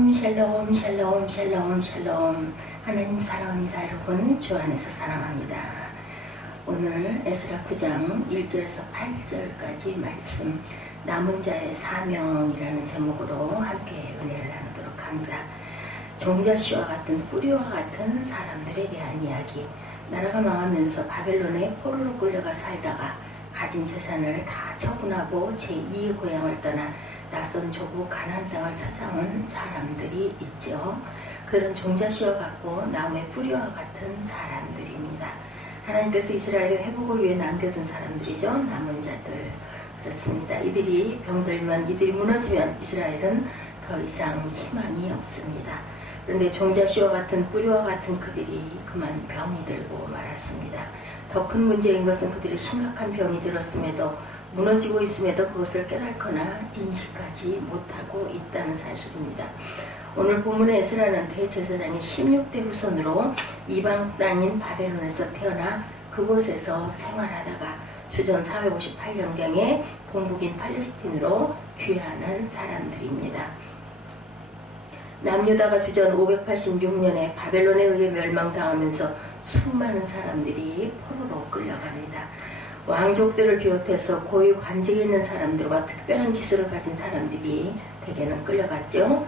샬롬 샬롬 샬롬 샬롬 샬롬. 하나님 사랑합니다. 여러분 주 안에서 사랑합니다. 오늘 에스라 9장 1절에서 8절까지 말씀, 남은 자의 사명이라는 제목으로 함께 은혜를 나누도록 합니다. 종자씨와 같은 뿌리와 같은 사람들에 대한 이야기. 나라가 망하면서 바벨론에 포로로 끌려가 살다가 가진 재산을 다 처분하고 제2의 고향을 떠나 낯선 조국 가나안 땅을 찾아온 사람들이 있죠. 그들은 종자씨와 같고 나무의 뿌리와 같은 사람들입니다. 하나님께서 이스라엘의 회복을 위해 남겨둔 사람들이죠. 남은 자들. 그렇습니다. 이들이 병들면, 이들이 무너지면 이스라엘은 더 이상 희망이 없습니다. 그런데 종자씨와 같은 뿌리와 같은 그들이 그만 병이 들고 말았습니다. 더 큰 문제인 것은 그들이 심각한 병이 들었음에도, 무너지고 있음에도 그것을 깨닫거나 인식하지 못하고 있다는 사실입니다. 오늘 본문의 에스라는 대제사장의 16대 후손으로 이방 땅인 바벨론에서 태어나 그곳에서 생활하다가 주전 458년경에 본국인 팔레스틴으로 귀환한 사람들입니다. 남유다가 주전 586년에 바벨론에 의해 멸망당하면서 수많은 사람들이 포로로 끌려갑니다. 왕족들을 비롯해서 고위 관직에 있는 사람들과 특별한 기술을 가진 사람들이 대개는 끌려갔죠.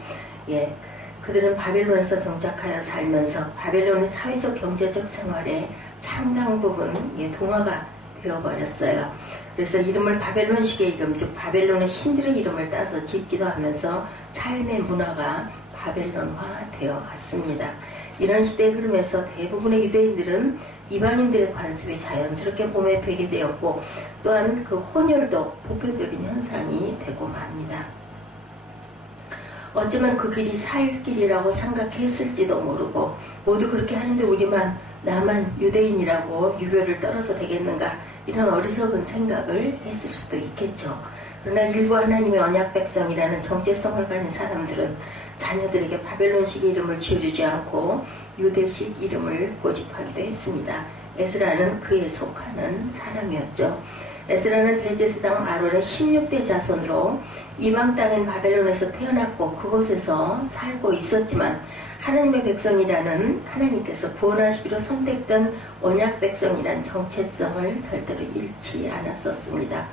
그들은 바벨론에서 정착하여 살면서 바벨론의 사회적 경제적 생활에 상당 부분 동화가 되어버렸어요. 그래서 이름을 바벨론식의 이름, 즉 바벨론의 신들의 이름을 따서 짓기도 하면서 삶의 문화가 바벨론화 되어 갔습니다. 이런 시대의 흐름에서 대부분의 유대인들은 이방인들의 관습이 자연스럽게 몸에 배게 되었고, 또한 그 혼혈도 보편적인 현상이 되고 맙니다. 어쩌면 그 길이 살 길이라고 생각했을지도 모르고, 모두 그렇게 하는데 우리만, 나만 유대인이라고 유별을 떨어서 되겠는가, 이런 어리석은 생각을 했을 수도 있겠죠. 그러나 일부 하나님의 언약 백성이라는 정체성을 가진 사람들은 자녀들에게 바벨론식 이름을 지어주지 않고 유대식 이름을 고집하기도 했습니다. 에스라는 그에 속하는 사람이었죠. 에스라는 대제사장 아론의 16대 자손으로 이방 땅인 바벨론에서 태어났고 그곳에서 살고 있었지만, 하나님의 백성이라는, 하나님께서 구원하시기로 선택된 언약 백성이라는 정체성을 절대로 잃지 않았었습니다.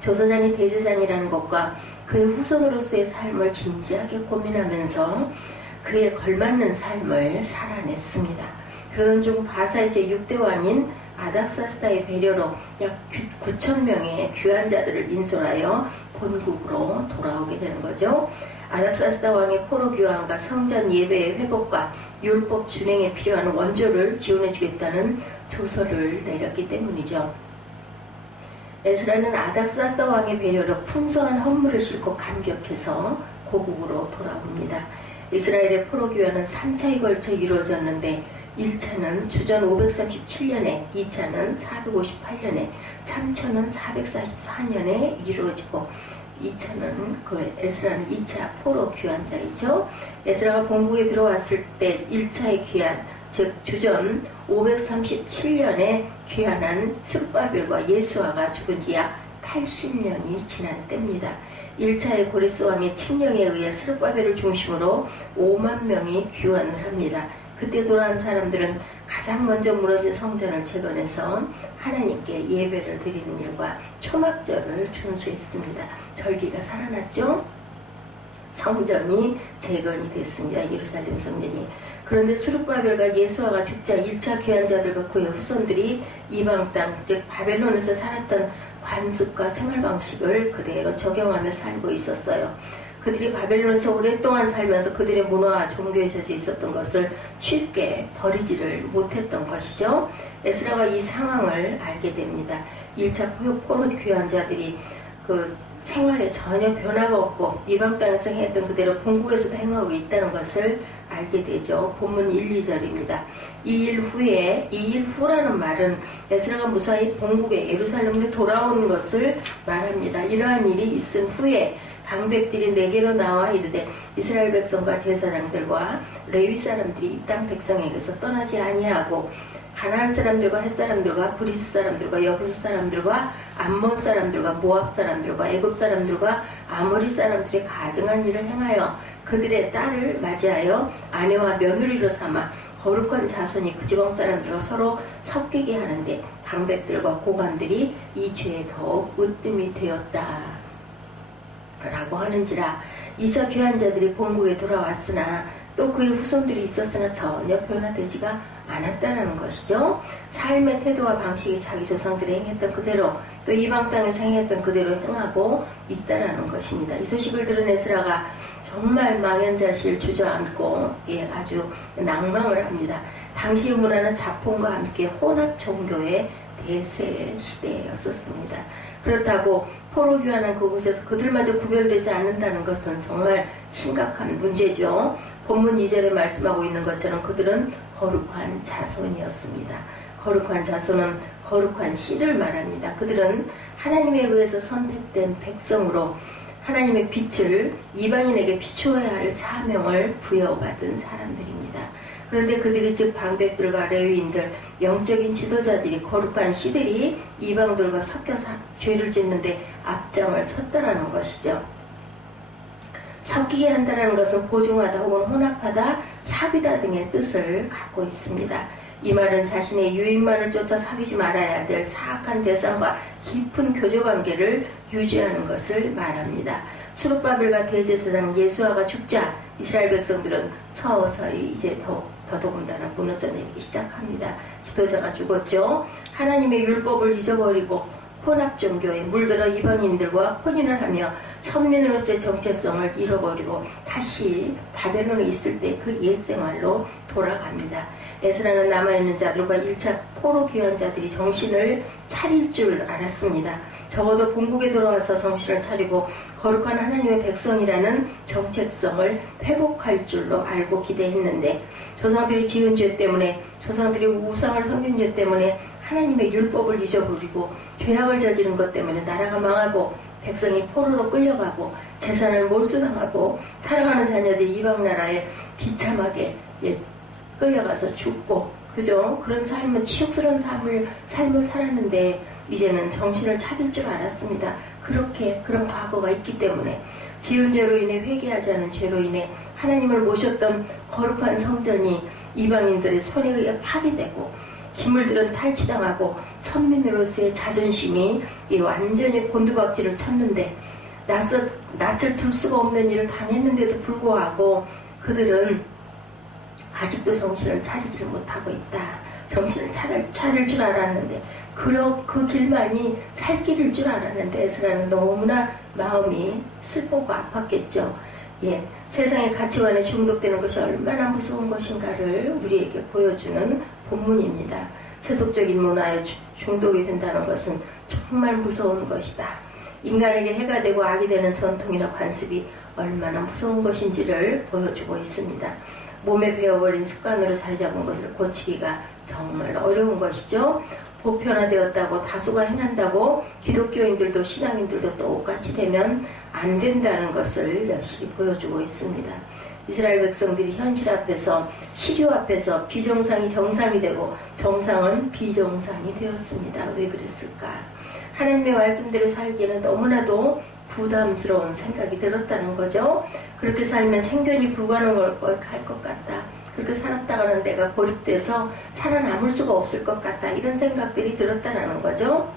조사장이 대제사장이라는 것과 그의 후손으로서의 삶을 진지하게 고민하면서 그에 걸맞는 삶을 살아냈습니다. 그런 중 바사의 제6대 왕인 아닥사스다의 배려로 약 9,000명의 귀환자들을 인솔하여 본국으로 돌아오게 되는 거죠. 아닥사스다 왕의 포로 귀환과 성전 예배의 회복과 율법 준행에 필요한 원조를 지원해 주겠다는 조서를 내렸기 때문이죠. 에스라는 아닥사스다 왕의 배려로 풍성한 헌물을 싣고 감격해서 고국으로 돌아옵니다. 이스라엘의 포로 귀환은 3차에 걸쳐 이루어졌는데, 1차는 주전 537년에, 2차는 458년에, 3차는 444년에 이루어지고, 2차는 에스라는 2차 포로 귀환자이죠. 에스라가 본국에 들어왔을 때 1차의 귀환, 즉 주전 537년에 귀환한 스룹바벨과 예수아가 죽은 지 약 80년이 지난 때입니다. 1차의 고레스 왕의 칙령에 의해 스룹바벨을 중심으로 5만 명이 귀환을 합니다. 그때 돌아온 사람들은 가장 먼저 무너진 성전을 재건해서 하나님께 예배를 드리는 일과 초막절을 준수했습니다. 절기가 살아났죠. 성전이 재건이 됐습니다. 예루살렘 성전이. 그런데 스룹바벨과 예수아가 죽자 1차 귀환자들과 그의 후손들이 이방 땅, 즉 바벨론에서 살았던 관습과 생활 방식을 그대로 적용하며 살고 있었어요. 그들이 바벨론에서 오랫동안 살면서 그들의 문화와 종교에 젖어 있었던 것을 쉽게 버리지를 못했던 것이죠. 에스라가 이 상황을 알게 됩니다. 1차 포로 귀환자들이 그 생활에 전혀 변화가 없고 이방 땅에서 행했던 그대로 본국에서도 행하고 있다는 것을 알게 되죠. 본문 1, 2절입니다. 이 일 후라는 말은 에스라가 무사히 본국에 예루살렘으로 돌아오는 것을 말합니다. 이러한 일이 있은 후에 방백들이 내게로 나와 이르되, 이스라엘 백성과 제사장들과 레위 사람들이 이 땅 백성에게서 떠나지 아니하고 가나안 사람들과 헷 사람들과 브리스 사람들과 여부스 사람들과 암몬 사람들과 모압 사람들과 애굽 사람들과 아모리 사람들이 가증한 일을 행하여 그들의 딸을 맞이하여 아내와 며느리로 삼아 거룩한 자손이 그 지방 사람들과 서로 섞이게 하는데 방백들과 고관들이 이 죄에 더욱 으뜸이 되었다 라고 하는지라. 2차 귀환 자들이 본국에 돌아왔으나 또 그의 후손들이 있었으나 전혀 변화되지가 않았다는 것이죠. 삶의 태도와 방식이 자기 조상들이 행했던 그대로 또 이방 땅에서 행했던 그대로 행하고 있다는 것입니다. 이 소식을 들은 에스라가 정말 망연자실 주저앉고 아주 낭망을 합니다. 당시의 문화는 자폰과 함께 혼합 종교의 대세 시대였었습니다. 그렇다고 포로 귀환한 그곳에서 그들마저 구별되지 않는다는 것은 정말 심각한 문제죠. 본문 2절에 말씀하고 있는 것처럼 그들은 거룩한 자손이었습니다. 거룩한 자손은 거룩한 씨를 말합니다. 그들은 하나님에 의해서 선택된 백성으로 하나님의 빛을 이방인에게 비추어야 할 사명을 부여받은 사람들입니다. 그런데 그들이 즉 방백들과 레위인들, 영적인 지도자들이 거룩한 씨들이 이방들과 섞여서 죄를 짓는데 앞장을 섰다라는 것이죠. 섞이게 한다는 것은 보증하다 혹은 혼합하다, 삽이다 등의 뜻을 갖고 있습니다. 이 말은 자신의 유익만을 쫓아 사귀지 말아야 될 사악한 대상과 깊은 교제관계를 유지하는 것을 말합니다. 수룹바벨과 대제사장 예수아가 죽자 이스라엘 백성들은 서서히 이제 더더군다나 무너져 내리기 시작합니다. 지도자가 죽었죠. 하나님의 율법을 잊어버리고 혼합 종교에 물들어 이방인들과 혼인을 하며 선민으로서의 정체성을 잃어버리고 다시 바벨론에 있을 때 그 옛생활로 돌아갑니다. 에스라는 남아있는 자들과 1차 포로 귀환자들이 정신을 차릴 줄 알았습니다. 적어도 본국에 돌아와서 정신을 차리고 거룩한 하나님의 백성이라는 정체성을 회복할 줄로 알고 기대했는데 조상들이 지은 죄 때문에, 조상들이 우상을 섬긴 죄 때문에 하나님의 율법을 잊어버리고 죄악을 저지른 것 때문에 나라가 망하고 백성이 포로로 끌려가고 재산을 몰수당하고 사랑하는 자녀들이 이방 나라에 비참하게 끌려가서 죽고, 그죠? 그런 삶은 치욕스러운 삶을 살았는데 이제는 정신을 차릴 줄 알았습니다. 그런 과거가 있기 때문에 지은 죄로 인해 회개하지 않은 죄로 인해 하나님을 모셨던 거룩한 성전이 이방인들의 손에 의해 파괴되고 기물들은 탈취당하고 선민으로서의 자존심이 완전히 곤두박질을 쳤는데 낯을 둘 수가 없는 일을 당했는데도 불구하고 그들은 아직도 정신을 차리지를 못하고 있다. 정신을 차릴 줄 알았는데 그 길만이 살 길일 줄 알았는데 에스라는 너무나 마음이 슬프고 아팠겠죠. 세상의 가치관에 중독되는 것이 얼마나 무서운 것인가를 우리에게 보여주는 본문입니다. 세속적인 문화에 중독이 된다는 것은 정말 무서운 것이다. 인간에게 해가 되고 악이 되는 전통이나 관습이 얼마나 무서운 것인지를 보여주고 있습니다. 몸에 배어버린 습관으로 자리 잡은 것을 고치기가 정말 어려운 것이죠. 보편화되었다고 다수가 행한다고 기독교인들도 신앙인들도 똑같이 되면 안 된다는 것을 여실히 보여주고 있습니다. 이스라엘 백성들이 현실 앞에서, 치료 앞에서 비정상이 정상이 되고 정상은 비정상이 되었습니다. 왜 그랬을까? 하나님의 말씀대로 살기에는 너무나도 부담스러운 생각이 들었다는 거죠. 그렇게 살면 생존이 불가능할 것 같다. 그렇게 살았다가는 내가 고립돼서 살아남을 수가 없을 것 같다. 이런 생각들이 들었다는 거죠.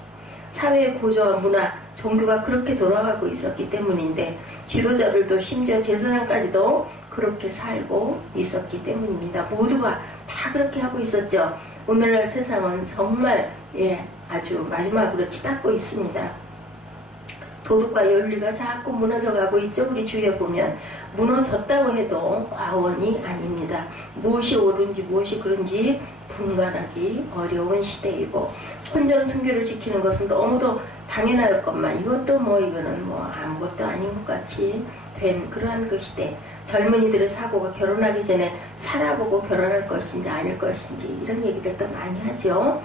사회의 구조와 문화, 종교가 그렇게 돌아가고 있었기 때문인데 지도자들도 심지어 제사장까지도 그렇게 살고 있었기 때문입니다. 모두가 다 그렇게 하고 있었죠. 오늘날 세상은 정말 아주 마지막으로 치닫고 있습니다. 도덕과 윤리가 자꾸 무너져가고 있죠. 우리 주위에 보면 무너졌다고 해도 과언이 아닙니다. 무엇이 옳은지 무엇이 그른지 분간하기 어려운 시대이고 혼전 순교를 지키는 것은 너무도 당연하였건만 이거는 아무것도 아닌 것 같이 된 그러한 그 시대. 젊은이들의 사고가 결혼하기 전에 살아보고 결혼할 것인지 아닐 것인지 이런 얘기들도 많이 하죠.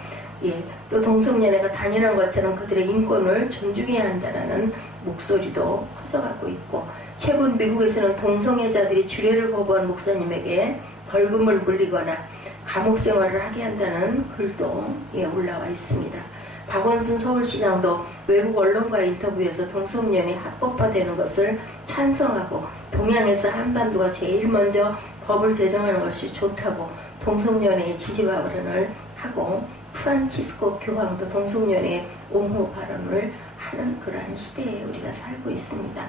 또 동성연애가 당연한 것처럼 그들의 인권을 존중해야 한다는 목소리도 커져가고 있고 최근 미국에서는 동성애자들이 주례를 거부한 목사님에게 벌금을 물리거나 감옥 생활을 하게 한다는 글도 올라와 있습니다. 박원순 서울시장도 외국 언론과의 인터뷰에서 동성연애 합법화되는 것을 찬성하고 동양에서 한반도가 제일 먼저 법을 제정하는 것이 좋다고 동성연애의 지지 발언을 하고 프란치스코 교황도 동성연애 옹호 발언을 하는 그러한 시대에 우리가 살고 있습니다.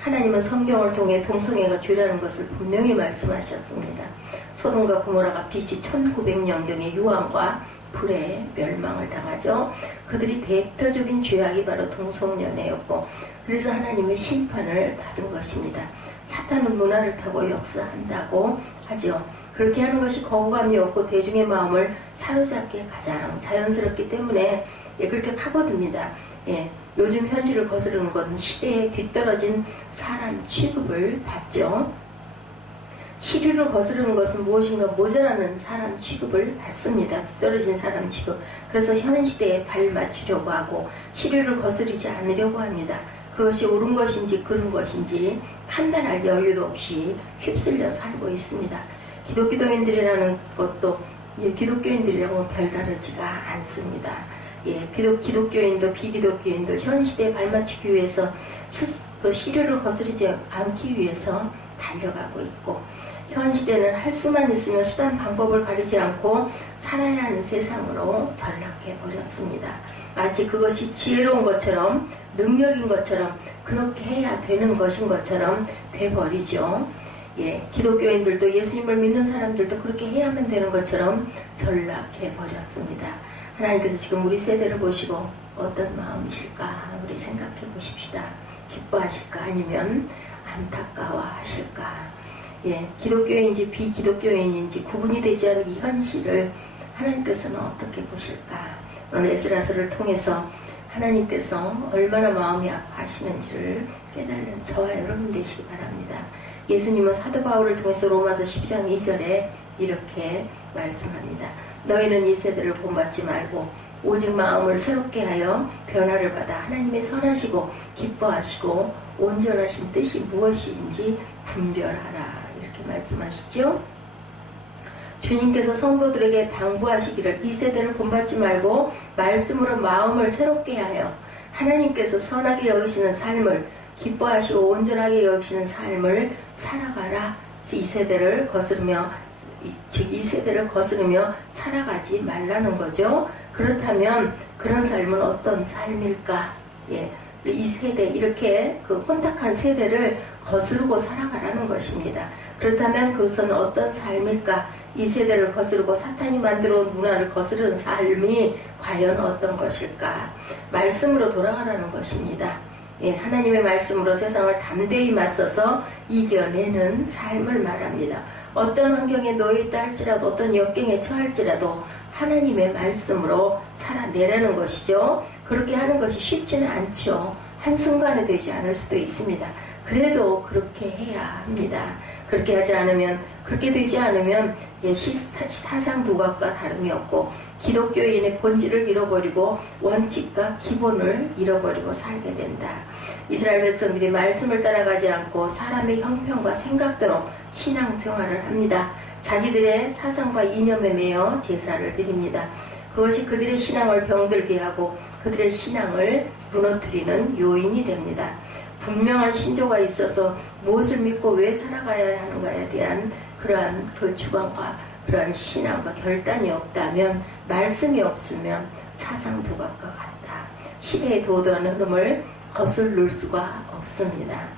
하나님은 성경을 통해 동성애가 죄라는 것을 분명히 말씀하셨습니다. 소돔과 고모라가 BC 1900년경에 유황과 불에 멸망을 당하죠. 그들이 대표적인 죄악이 바로 동성연애였고 그래서 하나님의 심판을 받은 것입니다. 사탄은 문화를 타고 역사한다고 하죠. 그렇게 하는 것이 거부감이 없고 대중의 마음을 사로잡기에 가장 자연스럽기 때문에 그렇게 파고듭니다. 요즘 현실을 거스르는 것은 시대에 뒤떨어진 사람 취급을 받죠. 시류를 거스르는 것은 무엇인가 모자라는 사람 취급을 받습니다. 뒤떨어진 사람 취급. 그래서 현 시대에 발맞추려고 하고 시류를 거스르지 않으려고 합니다. 그것이 옳은 것인지 그른 것인지 판단할 여유도 없이 휩쓸려 살고 있습니다. 기독교인들이라는 것도 기독교인들이라고 별다르지가 않습니다. 기독교인도 비기독교인도 현 시대에 발맞추기 위해서 시류를 거스르지 않기 위해서 달려가고 있고 현 시대는 할 수만 있으면 수단 방법을 가리지 않고 살아야 하는 세상으로 전락해 버렸습니다. 마치 그것이 지혜로운 것처럼 능력인 것처럼 그렇게 해야 되는 것인 것처럼 돼버리죠. 기독교인들도 예수님을 믿는 사람들도 그렇게 해야만 되는 것처럼 전락해 버렸습니다. 하나님께서 지금 우리 세대를 보시고 어떤 마음이실까 우리 생각해 보십시다. 기뻐하실까 아니면 안타까워하실까. 기독교인인지 비기독교인인지 구분이 되지 않은 이 현실을 하나님께서는 어떻게 보실까. 오늘 에스라서를 통해서 하나님께서 얼마나 마음이 아파하시는지를 깨달는 저와 여러분 되시기 바랍니다. 예수님은 사도 바울을 통해서 로마서 10장 2절에 이렇게 말씀합니다. 너희는 이 세대를 본받지 말고 오직 마음을 새롭게 하여 변화를 받아 하나님의 선하시고 기뻐하시고 온전하신 뜻이 무엇인지 분별하라. 이렇게 말씀하시죠. 주님께서 성도들에게 당부하시기를 이 세대를 본받지 말고 말씀으로 마음을 새롭게 하여 하나님께서 선하게 여기시는 삶을 기뻐하시고 온전하게 여기시는 삶을 살아가라. 이 세대를 거스르며 즉 이 세대를 거스르며 살아가지 말라는 거죠. 그렇다면 그런 삶은 어떤 삶일까? 이 세대 이렇게 그 혼탁한 세대를 거스르고 살아가라는 것입니다. 그렇다면 그것은 어떤 삶일까? 이 세대를 거스르고 사탄이 만들어 온 문화를 거스르는 삶이 과연 어떤 것일까? 말씀으로 돌아가라는 것입니다. 하나님의 말씀으로 세상을 담대히 맞서서 이겨내는 삶을 말합니다. 어떤 환경에 놓여있다 할지라도 어떤 역경에 처할지라도 하나님의 말씀으로 살아내라는 것이죠. 그렇게 하는 것이 쉽지는 않죠. 한순간에 되지 않을 수도 있습니다. 그래도 그렇게 해야 합니다. 그렇게 되지 않으면 사상 두각과 다름이 없고 기독교인의 본질을 잃어버리고 원칙과 기본을 잃어버리고 살게 된다. 이스라엘 백성들이 말씀을 따라가지 않고 사람의 형편과 생각대로 신앙생활을 합니다. 자기들의 사상과 이념에 매여 제사를 드립니다. 그것이 그들의 신앙을 병들게 하고 그들의 신앙을 무너뜨리는 요인이 됩니다. 분명한 신조가 있어서 무엇을 믿고 왜 살아가야 하는가에 대한 그러한 그 주관과 그러한 신앙과 결단이 없다면 말씀이 없으면 사상 두각과 같다. 시대의 도도한 흐름을 거슬릴 수가 없습니다.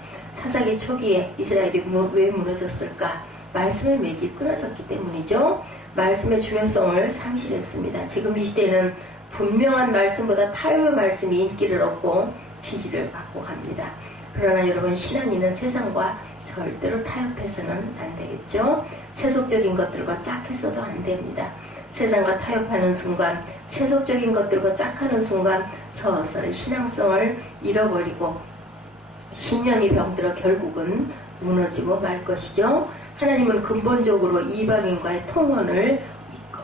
사사기 초기에 이스라엘이 왜 무너졌을까? 말씀의 맥이 끊어졌기 때문이죠. 말씀의 중요성을 상실했습니다. 지금 이 시대는 분명한 말씀보다 타협의 말씀이 인기를 얻고 지지를 받고 갑니다. 그러나 여러분 신앙인은 세상과 절대로 타협해서는 안 되겠죠. 세속적인 것들과 짝해서도 안 됩니다. 세상과 타협하는 순간 세속적인 것들과 짝하는 순간 서서히 신앙성을 잃어버리고 신념이 병들어 결국은 무너지고 말 것이죠. 하나님은 근본적으로 이방인과의 통혼을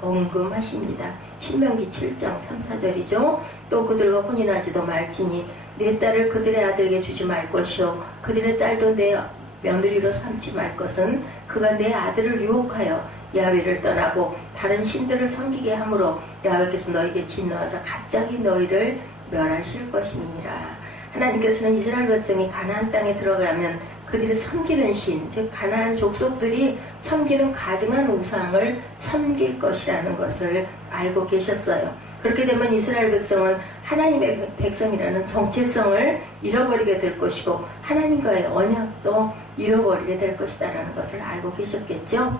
언급하십니다. 신명기 7장 3, 4절이죠. 또 그들과 혼인하지도 말지니 내 딸을 그들의 아들에게 주지 말 것이요 그들의 딸도 내 며느리로 삼지 말 것은 그가 내 아들을 유혹하여 야훼를 떠나고 다른 신들을 섬기게 함으로 야훼께서 너에게 진노하사 갑자기 너희를 멸하실 것임이니라. 하나님께서는 이스라엘 백성이 가나안 땅에 들어가면 그들이 섬기는 신, 즉 가나안 족속들이 섬기는 가증한 우상을 섬길 것이라는 것을 알고 계셨어요. 그렇게 되면 이스라엘 백성은 하나님의 백성이라는 정체성을 잃어버리게 될 것이고 하나님과의 언약도 잃어버리게 될 것이다라는 것을 알고 계셨겠죠.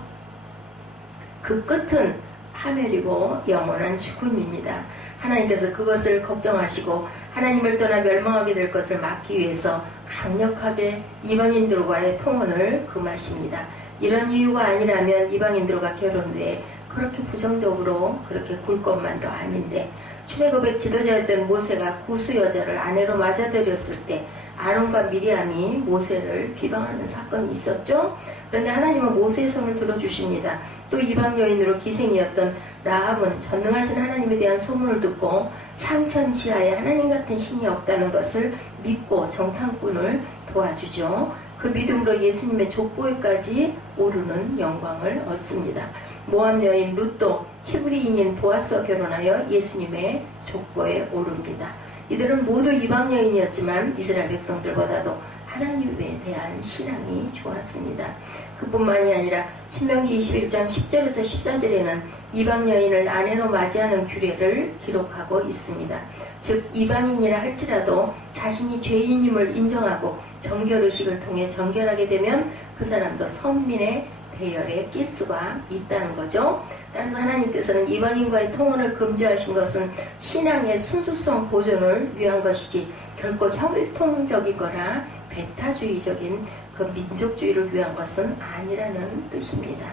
그 끝은 파멸이고 영원한 죽음입니다. 하나님께서 그것을 걱정하시고 하나님을 떠나 멸망하게 될 것을 막기 위해서 강력하게 이방인들과의 통혼을 금하십니다. 이런 이유가 아니라면 이방인들과 결혼돼 그렇게 부정적으로 그렇게 굴 것만도 아닌데 출애굽의 지도자였던 모세가 구스 여자를 아내로 맞아들였을 때 아론과 미리암이 모세를 비방하는 사건이 있었죠. 그런데 하나님은 모세의 손을 들어주십니다. 또 이방 여인으로 기생이었던 라합은 전능하신 하나님에 대한 소문을 듣고 상천 지하에 하나님 같은 신이 없다는 것을 믿고 정탐꾼을 도와주죠. 그 믿음으로 예수님의 족보에까지 오르는 영광을 얻습니다. 모압 여인 룻도 히브리인인 보아스와 결혼하여 예수님의 족보에 오릅니다. 이들은 모두 이방 여인이었지만 이스라엘 백성들보다도 하나님에 대한 신앙이 좋았습니다. 그뿐만이 아니라 신명기 21장 10절에서 14절에는 이방 여인을 아내로 맞이하는 규례를 기록하고 있습니다. 즉 이방인이라 할지라도 자신이 죄인임을 인정하고 정결의식을 통해 정결하게 되면 그 사람도 선민의 대열에 낄 수가 있다는 거죠. 따라서 하나님께서는 이방인과의 통혼을 금지하신 것은 신앙의 순수성 보존을 위한 것이지 결코 혈통적이거나 배타주의적인 그 민족주의를 위한 것은 아니라는 뜻입니다.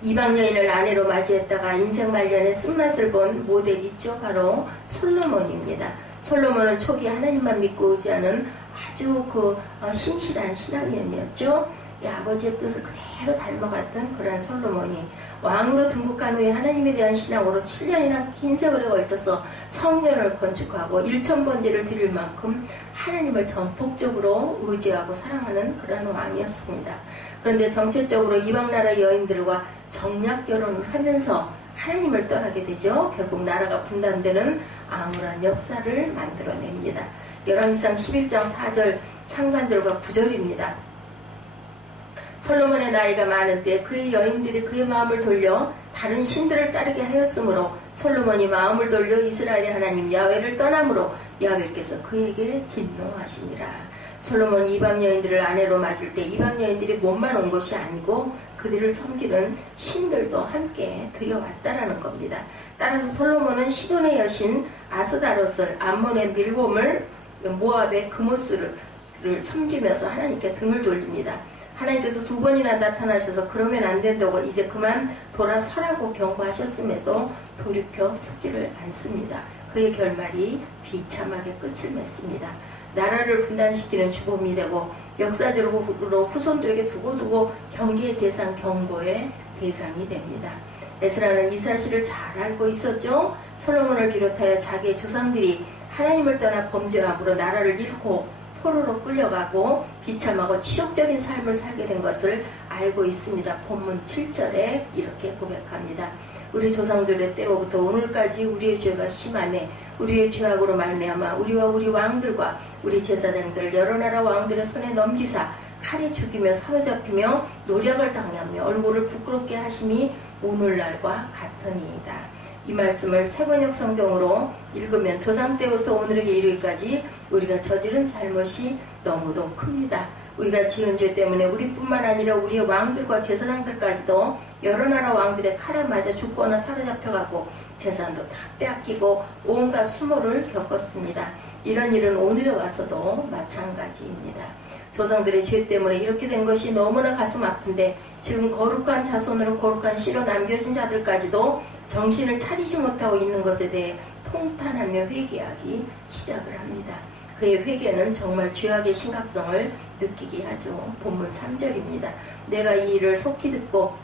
이방 여인을 아내로 맞이했다가 인생 말년에 쓴맛을 본 모델 있죠. 바로 솔로몬입니다. 솔로몬은 초기 하나님만 믿고 의지하는 아주 신실한 신앙인이었죠. 아버지의 뜻을 그대로 닮아갔던 그런 솔로몬이 왕으로 등극한 후에 하나님에 대한 신앙으로 7년이나 긴 세월에 걸쳐서 성전을 건축하고 1000번제를 드릴 만큼 하나님을 전폭적으로 의지하고 사랑하는 그런 왕이었습니다. 그런데 정체적으로 이방나라 여인들과 정략 결혼을 하면서 하나님을 떠나게 되죠. 결국 나라가 분단되는 암울한 역사를 만들어냅니다. 열왕기상 11장 4절 상관절과 9절입니다. 솔로몬의 나이가 많은 때 그의 여인들이 그의 마음을 돌려 다른 신들을 따르게 하였으므로 솔로몬이 마음을 돌려 이스라엘의 하나님 야훼를 떠남으로 야훼께서 그에게 진노하시니라. 솔로몬이 이방 여인들을 아내로 맞을 때 이방 여인들이 몸만 온 것이 아니고 그들을 섬기는 신들도 함께 들여왔다라는 겁니다. 따라서 솔로몬은 시돈의 여신 아스다롯을, 암몬의 밀곰을, 모압의 그모스를 섬기면서 하나님께 등을 돌립니다. 하나님께서 2번이나 나타나셔서 그러면 안 된다고 이제 그만 돌아서라고 경고하셨음에도 돌이켜 서지를 않습니다. 그의 결말이 비참하게 끝을 맺습니다. 나라를 분단시키는 주범이 되고 역사적으로 후손들에게 두고두고 경계의 대상, 경고의 대상이 됩니다. 에스라는 이 사실을 잘 알고 있었죠. 솔로몬을 비롯하여 자기의 조상들이 하나님을 떠나 범죄함으로 나라를 잃고 포로로 끌려가고 비참하고 치욕적인 삶을 살게 된 것을 알고 있습니다. 본문 7절에 이렇게 고백합니다. 우리 조상들의 때로부터 오늘까지 우리의 죄가 심하네. 우리의 죄악으로 말미암아 우리와 우리 왕들과 우리 제사장들을 여러 나라 왕들의 손에 넘기사 칼에 죽이며 사로잡히며 노략을 당하며 얼굴을 부끄럽게 하심이 오늘날과 같으니이다. 이 말씀을 세번역 성경으로 읽으면 조상 때부터 오늘에 이르기까지 우리가 저지른 잘못이 너무도 큽니다. 우리가 지은 죄 때문에 우리뿐만 아니라 우리의 왕들과 제사장들까지도 여러 나라 왕들의 칼에 맞아 죽거나 사로잡혀가고 재산도 다 빼앗기고 온갖 수모를 겪었습니다. 이런 일은 오늘에 와서도 마찬가지입니다. 조상들의 죄 때문에 이렇게 된 것이 너무나 가슴 아픈데 지금 거룩한 자손으로 거룩한 씨로 남겨진 자들까지도 정신을 차리지 못하고 있는 것에 대해 통탄하며 회개하기 시작을 합니다. 그의 회개는 정말 죄악의 심각성을 느끼게 하죠. 본문 3절입니다. 내가 이 일을 속히 듣고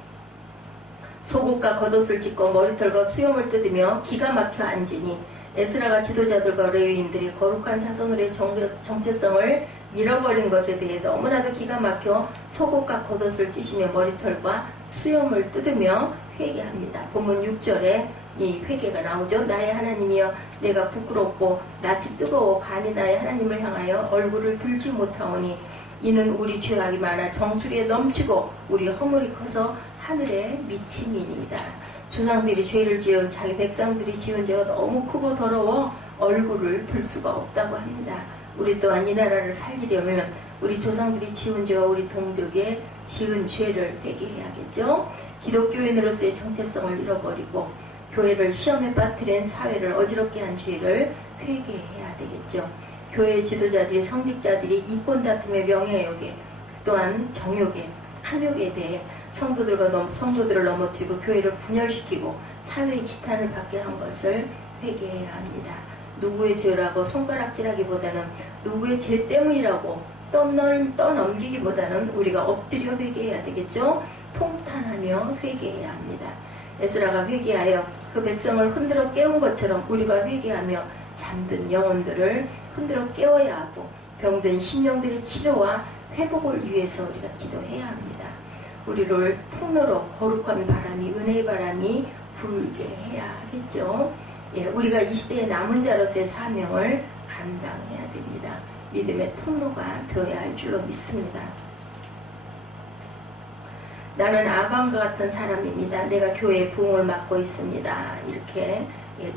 속옷과 겉옷을 찢고 머리털과 수염을 뜯으며 기가 막혀 앉으니 에스라가 지도자들과 레위인들이 거룩한 자손으로의 정체성을 잃어버린 것에 대해 너무나도 기가 막혀 속옷과 겉옷을 찢으며 머리털과 수염을 뜯으며 회개합니다. 본문 6절에 이 회개가 나오죠. 나의 하나님이여, 내가 부끄럽고 낯이 뜨거워 감히 나의 하나님을 향하여 얼굴을 들지 못하오니 이는 우리 죄악이 많아 정수리에 넘치고 우리 허물이 커서 하늘에 미침이니이다. 조상들이 죄를 지은 자기 백성들이 지은 죄가 너무 크고 더러워 얼굴을 들 수가 없다고 합니다. 우리 또한 이 나라를 살리려면 우리 조상들이 지은 죄와 우리 동족의 지은 죄를 회개해야겠죠. 기독교인으로서의 정체성을 잃어버리고 교회를 시험에 빠뜨린 사회를 어지럽게 한 죄를 회개해야 되겠죠. 교회 지도자들이 성직자들이 이권 다툼의 명예욕에 또한 정욕에 탐욕에 대해 성도들을 넘어뜨리고 교회를 분열시키고 사회의 지탄을 받게 한 것을 회개해야 합니다. 누구의 죄라고 손가락질하기보다는 누구의 죄 때문이라고 떠넘기기보다는 우리가 엎드려 회개해야 되겠죠. 통탄하며 회개해야 합니다. 에스라가 회개하여 그 백성을 흔들어 깨운 것처럼 우리가 회개하며 잠든 영혼들을 흔들어 깨워야 하고 병든 심령들의 치료와 회복을 위해서 우리가 기도해야 합니다. 우리를 풍노로 거룩한 바람이 은혜의 바람이 불게 해야 하겠죠. 예, 우리가 이 시대의 남은 자로서의 사명을 감당해야 됩니다. 믿음의 통로가 되어야 할 줄로 믿습니다. 나는 아방과 같은 사람입니다. 내가 교회의 부흥을 맡고 있습니다. 이렇게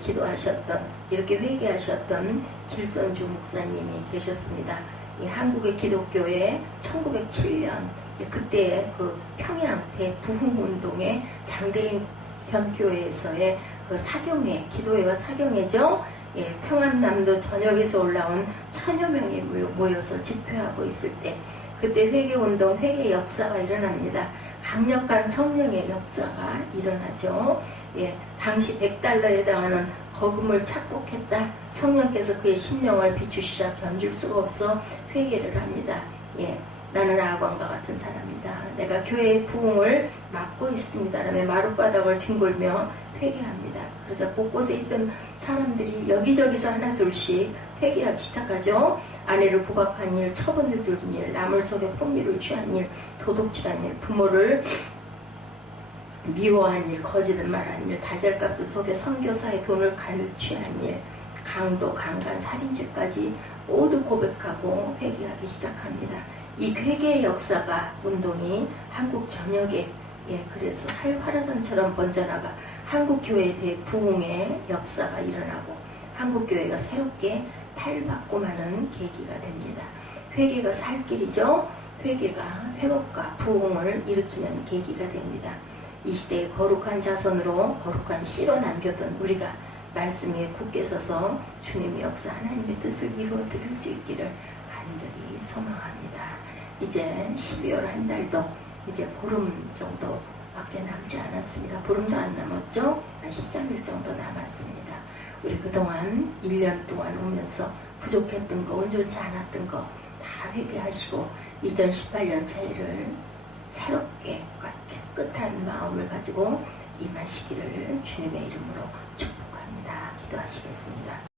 기도하셨던, 이렇게 회개하셨던 길선주 목사님이 계셨습니다. 한국의 기독교회 1907년 그때 그 평양 대부흥운동의 장대인 현교회에서의 그 사경회, 기도회와 사경회죠. 평안남도 전역에서 올라온 1000여 명이 모여서 집회하고 있을 때 그때 회개운동, 회개 역사가 일어납니다. 강력한 성령의 역사가 일어나죠. 당시 100달러에 해당하는 거금을 착복했다. 성령께서 그의 심령을 비추시자 견줄 수가 없어 회개를 합니다. 나는 아광과 같은 사람이다. 내가 교회의 부흥을 맡고 있습니다. 라며 마룻바닥을 뒹굴며 회개합니다. 그래서 곳곳에 있던 사람들이 여기저기서 하나 둘씩 회개하기 시작하죠. 아내를 부박한 일, 처분을 두른 일, 남을 속여 폭리를 취한 일, 도둑질한 일, 부모를 미워한 일, 거짓을 말한 일, 달걀값을 속여 선교사의 돈을 갈취한 일, 강도, 강간, 살인죄까지 모두 고백하고 회개하기 시작합니다. 이 회개의 역사가 운동이 한국 전역에 그래서 활화산처럼 번져나가 한국교회에 대해 부흥의 역사가 일어나고 한국교회가 새롭게 탈바꿈하는 계기가 됩니다. 회개가 살 길이죠. 회개가 회복과 부흥을 일으키는 계기가 됩니다. 이 시대의 거룩한 자손으로 거룩한 씨로 남겨둔 우리가 말씀 위에 굳게 서서 주님의 역사 하나님의 뜻을 이루어 드릴 수 있기를 간절히 소망합니다. 이제 12월 한 달도 이제 보름 정도밖에 남지 않았습니다. 보름도 안 남았죠? 한 13일 정도 남았습니다. 우리 그동안 1년 동안 오면서 부족했던 거, 온전치 않았던 거 다 회개하시고 2018년 새해를 새롭게 깨끗한 마음을 가지고 임하시기를 주님의 이름으로 축복합니다. 기도하시겠습니다.